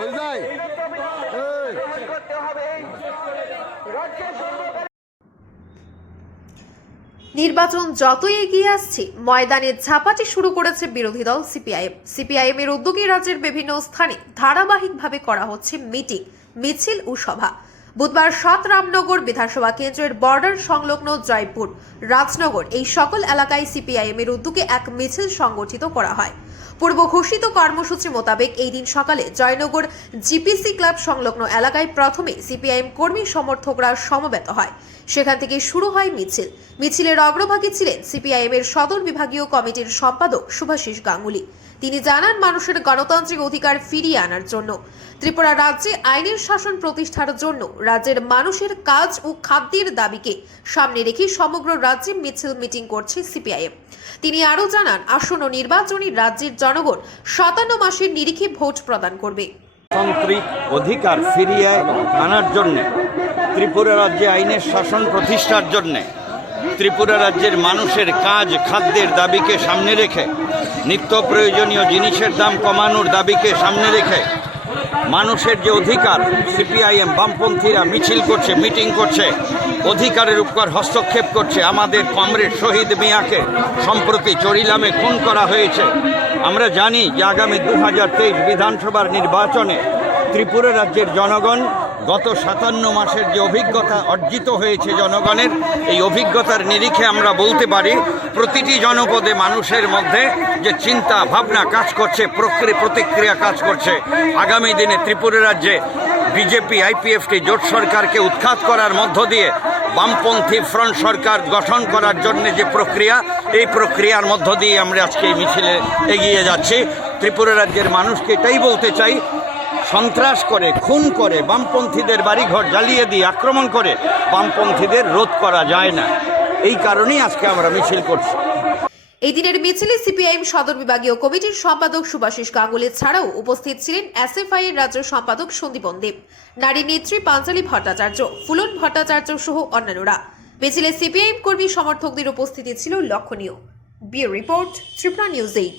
ওই যাই নির্বাচন যতই এগিয়ে আসছে ময়দানে ঝাঁপাটি শুরু করেছে বিরোধী দল সিপিআইএম এর উদ্যোগে রাজ্যের বিভিন্ন স্থানে ধারাবাহিকভাবে করা হচ্ছে মিটিং, মিছিল ও সভা। বুধবার ৭ রামনগর বিধানসভা কেন্দ্রের বর্ডার সংলগ্ন জয়পুর, রাজনগর এই সকল এলাকায় সিপিআইএম এর উদ্যোগে এক মিছিল সংগঠিত করা হয়। পূর্ব ঘোষিত কর্মসূচি মোতাবেক এই দিন সকালে জয়নগর জিপিসি ক্লাব সংলগ্ন এলাকায় প্রথমে সিপিআইএম কর্মী সমর্থকরা সমবেত হয়। সেখান থেকে শুরু হয় মিছিল। মিছিলের অগ্রভাগে ছিলেন সিপিআইএম এর সদর বিভাগীয় কমিটির সম্পাদক শুভাশিস গাঙ্গুলি। তিনি জানান, মানুষের গণতান্ত্রিক অধিকার ফিরিয়ে আনার জন্য, ত্রিপুরা রাজ্যে আইনের শাসন প্রতিষ্ঠার জন্য, রাজ্যের মানুষের কাজ ও খাদ্যের দাবিকে সামনে রেখে সমগ্র রাজ্যে মিছিল মিটিং করছে সিপিআইএম। তিনি আরও জানান, আসন্ন নির্বাচনী রাজ্যের জনগণ ৫৭ মাসের নিরিখে ভোট প্রদান করবে। গণতান্ত্রিক অধিকার ফিরিয়ে আনার জন্য, ত্রিপুরা রাজ্যে আইনের শাসন প্রতিষ্ঠার জন্য, ত্রিপুরা রাজ্যের মানুষের কাজ খাদ্যের দাবিকে সামনে রেখে, নিত্য প্রয়োজনীয় জিনিসের দাম কমানোর দাবিকে সামনে রেখে, মানুষের যে অধিকার, সিপিআইএম বামপন্থীরা মিছিল করছে, মিটিং করছে, অধিকারের উপর হস্তক্ষেপ করছে। আমাদের কমরেড শহীদ মিয়াকে সম্প্রতি চরিলামে খুন করা হয়েছে। আমরা জানি যে আগামী ২০২৩ বিধানসভার নির্বাচনে ত্রিপুরা রাজ্যের জনগণ গত ৫৭ মাসের যে অভিজ্ঞতা অর্জিত হয়েছে জনগণের, এই অভিজ্ঞতার নিরিখে আমরা বলতে পারি প্রতিটি জনপদে মানুষের মধ্যে যে চিন্তা ভাবনা কাজ করছে, প্রতিক্রিয়া কাজ করছে। আগামী দিনে ত্রিপুরা রাজ্যে বিজেপি আইপিএফটি জোট সরকারকে উৎখাত করার মধ্য দিয়ে বামপন্থী ফ্রন্ট সরকার গঠন করার জন্য যে প্রক্রিয়া, এই প্রক্রিয়ার মধ্য দিয়ে আমরা আজকে এই মিছিলে এগিয়ে যাচ্ছি। ত্রিপুরা রাজ্যের মানুষকে এটাই বলতে চাই, সন্ত্রাস করে, খুন করে, বামপন্থীদের বাড়িঘর জ্বালিয়ে দিয়ে আক্রমণ করে বামপন্থীদের রোধ করা যায় না। এই কারণেই আজকে আমরা মিছিল করছি। এই দিনের মিছিলে সিপিআইএম সদর বিভাগীয় কমিটির সম্পাদক শুভাশিস গাঙ্গুলি ছাড়াও উপস্থিত ছিলেন এসএফআই এর রাজ্য সম্পাদক সন্দীপন দেব, নারী নেত্রী পাঞ্চালী ভট্টাচার্য, ফুলন ভট্টাচার্য সহ অন্যান্যরা। মিছিলে সিপিআইএম কর্মী সমর্থকদের উপস্থিতি ছিল লক্ষণীয়। Bureau report, Tripura news 8।